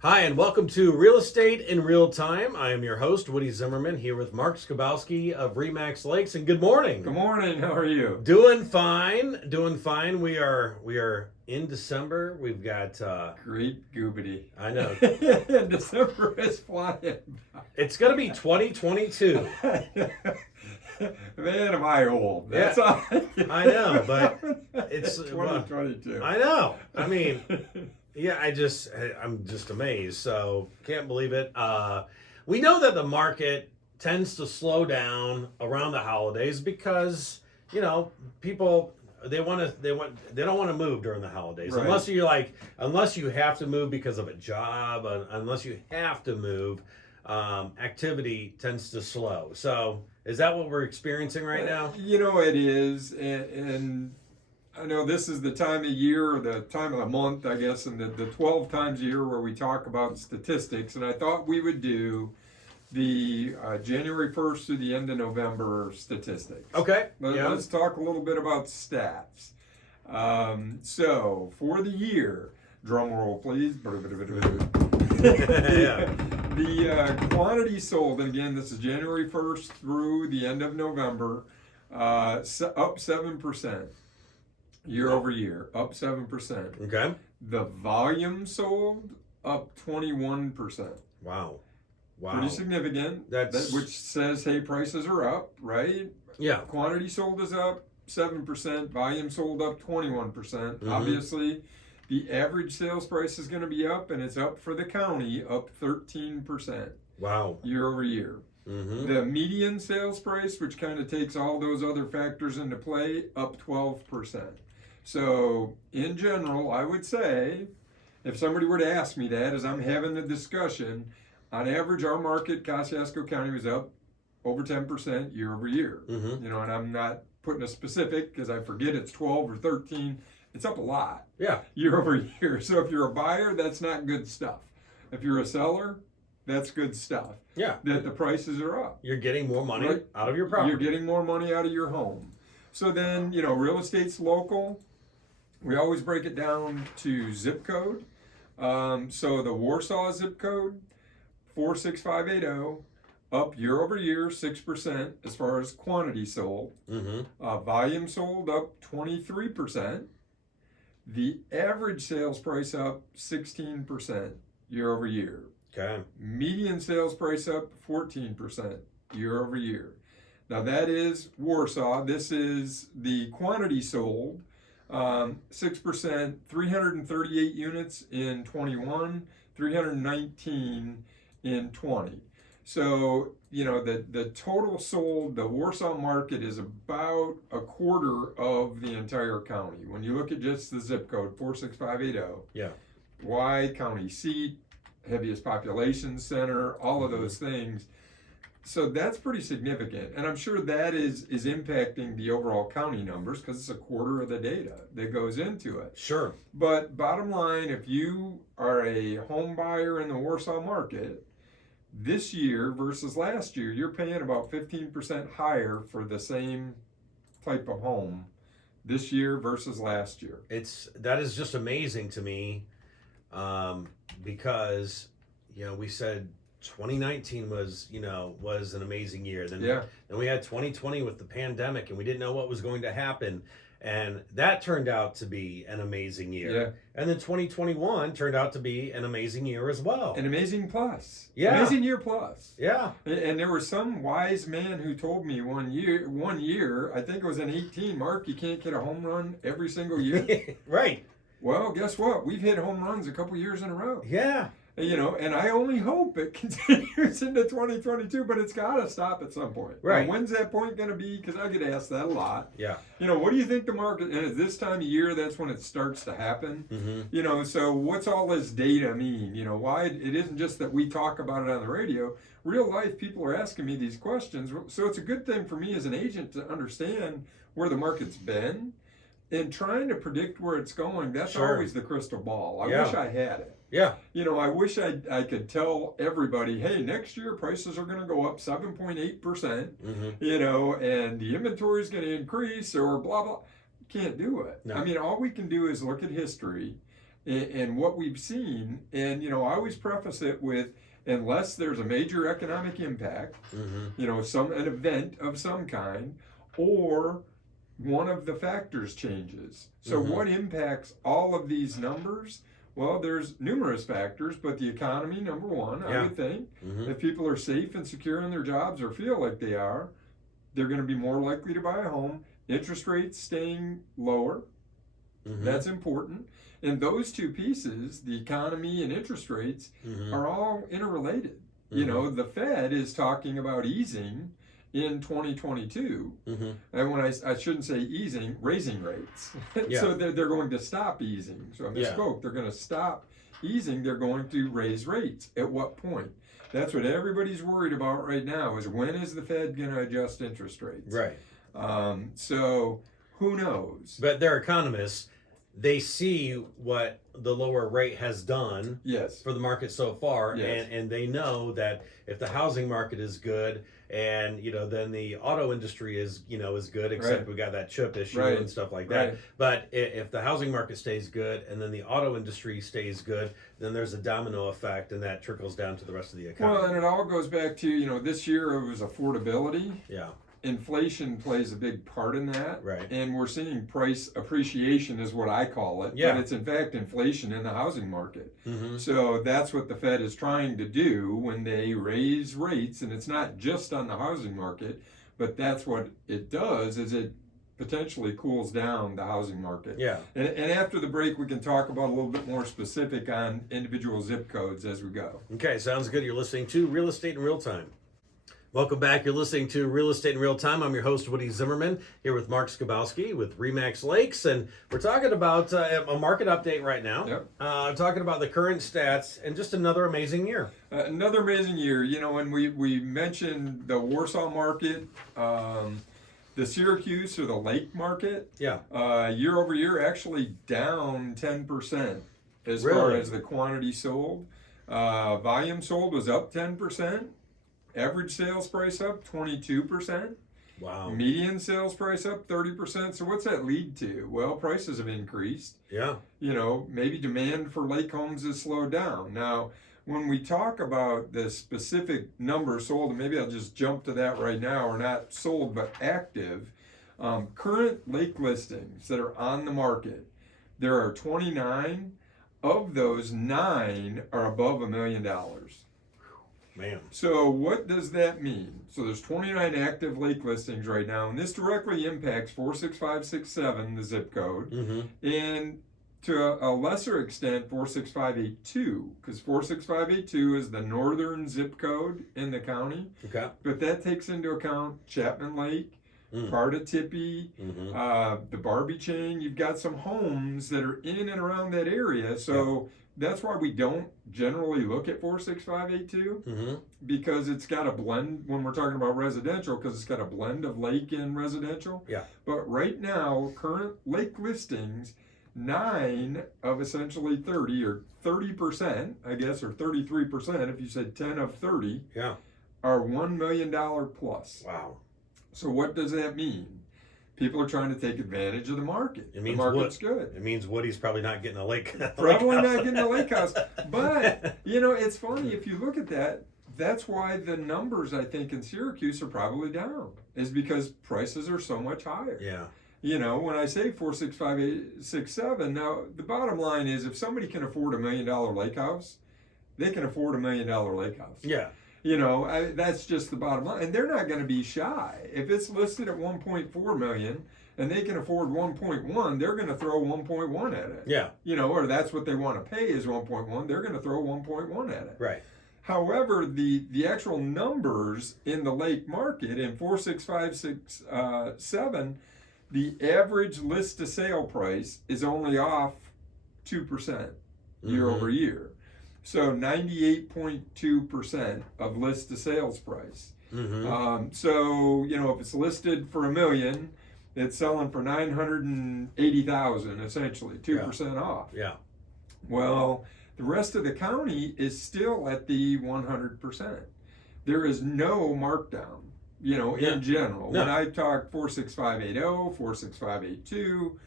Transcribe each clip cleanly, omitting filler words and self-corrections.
Hi, and welcome to Real Estate in Real Time. I am your host, Woody Zimmerman, here with Mark Skabowski of Remax Lakes. And good morning. Good morning. How are you? Doing fine. Doing fine. We are in December. We've got Great goobity. I know. December is flying by. It's gonna be 2022. Man, am I old. Yeah. That's all. I know, but it's 2022. I know. I mean, yeah, I'm just amazed. So can't believe it. We know that the market tends to slow down around the holidays because people they don't want to move during the holidays Right. unless you have to move because of a job, unless you have to move. Activity tends to slow. So is that what we're experiencing right now? It is, and I know this is the time of year, or the time of the month, I guess, and the 12 times a year where we talk about statistics. And I thought we would do the January 1st through the end of November statistics. Okay. Yeah. Let's talk a little bit about stats. So for the year, drum roll please. Yeah. The quantity sold, and again, this is January 1st through the end of November, up 7%. Year over year, up 7%. Okay. The volume sold, up 21%. Wow. Pretty significant. Which says, hey, prices are up, right? Yeah. Quantity sold is up 7%. Volume sold up 21%. Mm-hmm. Obviously, the average sales price is going to be up, and it's up for the county, up 13%. Wow. Year over year. Mm-hmm. The median sales price, which kind of takes all those other factors into play, up 12%. So, in general, I would say, if somebody were to ask me that as I'm having the discussion, on average, our market, Kosciuszko County, was up over 10% year over year. Mm-hmm. And I'm not putting a specific because I forget it's 12 or 13. It's up a lot. Yeah. Year over year. So if you're a buyer, that's not good stuff. If you're a seller, that's good stuff. Yeah. That the prices are up. You're getting more money Right. out of your property. You're getting more money out of your home. So then, real estate's local. We always break it down to zip code. So the Warsaw zip code, 46580, up year over year, 6% as far as quantity sold. Mm-hmm. Volume sold up 23%. The average sales price up 16% year over year. Okay. Median sales price up 14% year over year. Now that is Warsaw. This is the quantity sold. 6%, 338 units in 21, 319 in 20. So, the total sold, the Warsaw market is about a quarter of the entire county. When you look at just the zip code, 46580. Yeah. Why? County seat, heaviest population center, all of those things. So that's pretty significant. And I'm sure that is impacting the overall county numbers because it's a quarter of the data that goes into it. Sure. But bottom line, if you are a home buyer in the Warsaw market, this year versus last year, you're paying about 15% higher for the same type of home this year versus last year. That is just amazing to me, because we said 2019 was an amazing year. Then we had 2020 with the pandemic, and we didn't know what was going to happen, and that turned out to be an amazing year. Yeah. And then 2021 turned out to be an amazing year as well. An amazing plus. Yeah. Amazing year plus. Yeah. And there was some wise man who told me one year, I think it was in 18, Mark, you can't get a home run every single year. Right. Well, guess what? We've hit home runs a couple years in a row. Yeah. And I only hope it continues into 2022, but it's got to stop at some point. Right. And when's that point going to be? Because I get asked that a lot. Yeah. What do you think the market, and at this time of year, that's when it starts to happen. Mm-hmm. So what's all this data mean? Why it isn't just that we talk about it on the radio. Real life, people are asking me these questions. So it's a good thing for me as an agent to understand where the market's been and trying to predict where it's going. That's always the crystal ball. I wish I had it. Yeah. I wish I could tell everybody, hey, next year prices are going to go up 7.8%, Mm-hmm. And the inventory is going to increase or blah, blah. Can't do it. No. I mean, all we can do is look at history And what we've seen, and I always preface it with, unless there's a major economic impact, an event of some kind, or one of the factors changes. So what impacts all of these numbers? Well, there's numerous factors, but the economy, number one, I would think. If people are safe and secure in their jobs or feel like they are, they're going to be more likely to buy a home. Interest rates staying lower, that's important. And those two pieces, the economy and interest rates, are all interrelated. The Fed is talking about easing in 2022, and when I shouldn't say easing, raising rates. So they're going to stop easing. So I misspoke. They're going to stop easing. They're going to raise rates. At what point? That's what everybody's worried about right now, is when is the Fed going to adjust interest rates? Right. So who knows? But they're economists. They see what the lower rate has done for the market so far, and they know that if the housing market is good, and then the auto industry is is good, except we got that chip issue and stuff like that. But if the housing market stays good, and then the auto industry stays good, then there's a domino effect, and that trickles down to the rest of the economy. Well, and it all goes back to this year it was affordability. Yeah. Inflation plays a big part in that, right? And we're seeing price appreciation, is what I call it. But it's in fact inflation in the housing market. So that's what the Fed is trying to do when they raise rates, and it's not just on the housing market, but that's what it does, is it potentially cools down the housing market. Yeah. And after the break, we can talk about a little bit more specific on individual zip codes as we go. Okay, sounds good. You're listening to Real Estate in Real Time. Welcome back. You're listening to Real Estate in Real Time. I'm your host, Woody Zimmerman, here with Mark Skabowski with RE/MAX Lakes, and we're talking about a market update right now. Talking about the current stats, and just another amazing year. Another amazing year. When we mentioned the Warsaw market, the Syracuse or the Lake market, year over year actually down 10% as far as the quantity sold. Volume sold was up 10%. Average sales price up 22%. Wow. Median sales price up 30%. So what's that lead to? Well, prices have increased. Yeah. Maybe demand for lake homes has slowed down. Now, when we talk about the specific number sold, and maybe I'll just jump to that right now, or not sold, but active, current lake listings that are on the market, there are 29. Of those, 9 are above $1 million. Man. So what does that mean? So there's 29 active lake listings right now, and this directly impacts 46567, the zip code, and to a lesser extent 46582, because 46582 is the northern zip code in the county. Okay. But that takes into account Chapman Lake, part of Tippy, the Barbie chain. You've got some homes that are in and around that area, so that's why we don't generally look at 46582, because it's got a blend when we're talking about residential, because it's got a blend of lake and residential. Yeah. But right now, current lake listings, 9 of essentially 30, or 30%, I guess, or 33%, if you said 10 of 30, are $1 million plus. Wow. So what does that mean? People are trying to take advantage of the market. It means the market's good. It means Woody's probably not getting a lake. Probably not getting a lake house. But, it's funny, if you look at that, that's why the numbers, I think, in Syracuse are probably down, is because prices are so much higher. Yeah. When I say 46567, now the bottom line is, if somebody can afford $1 million lake house, they can afford $1 million lake house. Yeah. That's just the bottom line. And they're not going to be shy. If it's listed at 1.4 million and they can afford 1.1, they're going to throw 1.1 at it. Yeah. Or that's what they want to pay is 1.1. They're going to throw 1.1 at it. Right. However, the actual numbers in the lake market in 46567, the average list to sale price is only off 2% year over year. So 98.2% of list to sales price. So if it's listed for $1 million, it's selling for $980,000, essentially 2% off. Yeah. Well, the rest of the county is still at the 100%. There is no markdown, in general. No. When I talk 46580, 46582,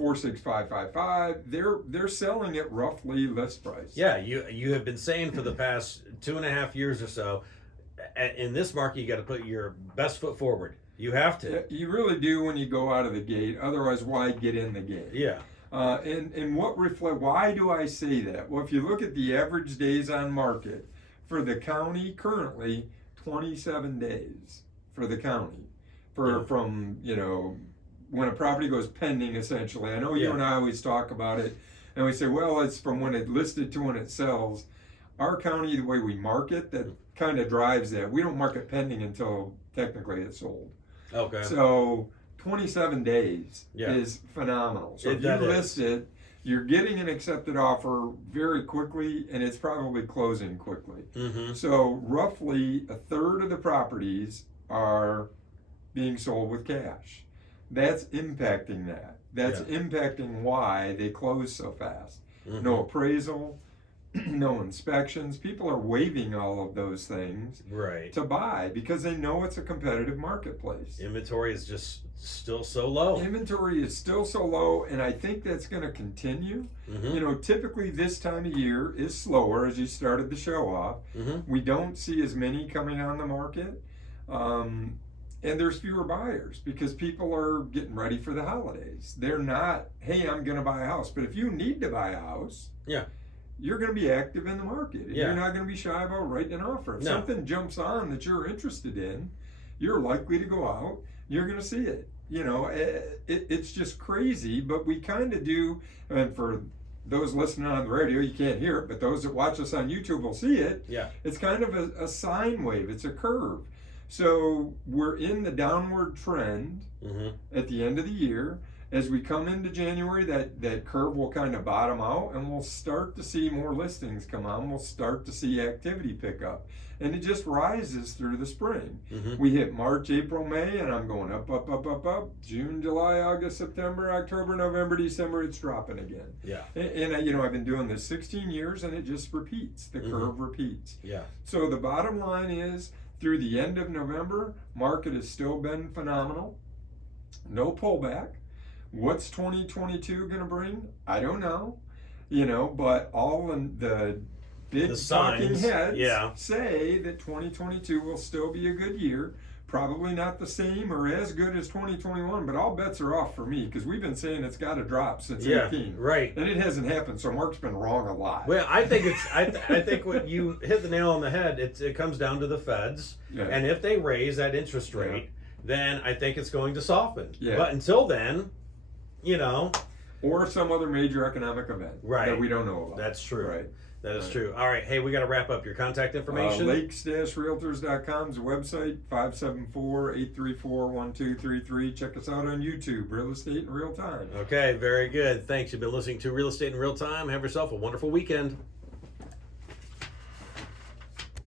46555. They're selling at roughly list price. Yeah, you have been saying for the past 2.5 years or so, in this market, you got to put your best foot forward. You have to. You really do when you go out of the gate. Otherwise, why get in the game? Yeah. And what reflect? Why do I say that? Well, if you look at the average days on market for the county currently, 27 days for the county, from when a property goes pending. Essentially, I know you and I always talk about it, and we say, well, it's from when it listed to when it sells. Our county, the way we market, that kind of drives that. We don't market pending until technically it's sold. Okay. So 27 days is phenomenal. So if you list it, you're getting an accepted offer very quickly, and it's probably closing quickly. Mm-hmm. So roughly a third of the properties are being sold with cash. That's impacting that. That's impacting why they close so fast. Mm-hmm. No appraisal, no inspections. People are waiving all of those things to buy because they know it's a competitive marketplace. Inventory is just still so low. Inventory is still so low, and I think that's going to continue. Mm-hmm. Typically this time of year is slower, as you started the show off. Mm-hmm. We don't see as many coming on the market, and there's fewer buyers because people are getting ready for the holidays. They're not, hey, I'm going to buy a house. But if you need to buy a house, you're going to be active in the market. And you're not going to be shy about writing an offer. If something jumps on that you're interested in, you're likely to go out. You're going to see it. It's just crazy, but we kind of do. And for those listening on the radio, you can't hear it, but those that watch us on YouTube will see it. Yeah. It's kind of a sine wave. It's a curve. So we're in the downward trend at the end of the year. As we come into January, that curve will kind of bottom out, and we'll start to see more listings come on. We'll start to see activity pick up. And it just rises through the spring. Mm-hmm. We hit March, April, May, and I'm going up, up, up, up, up. June, July, August, September, October, November, December, it's dropping again. Yeah. And I've been doing this 16 years, and it just repeats. The curve repeats. Yeah. So the bottom line is, through the end of November, market has still been phenomenal. No pullback. What's 2022 going to bring? I don't know. But all the big talking heads say that 2022 will still be a good year. Probably not the same or as good as 2021, but all bets are off for me because we've been saying it's got to drop since 18. Right. And it hasn't happened, so Mark's been wrong a lot. Well, I think I think when you hit the nail on the head, it comes down to the Feds, and if they raise that interest rate, then I think it's going to soften. Yeah. But until then, or some other major economic event that we don't know about. That's true. Right. That is true. All right. Hey, we got to wrap up. Your contact information? Lakes-realtors.com is the website, 574-834-1233. Check us out on YouTube, Real Estate in Real Time. Okay, very good. Thanks. You've been listening to Real Estate in Real Time. Have yourself a wonderful weekend.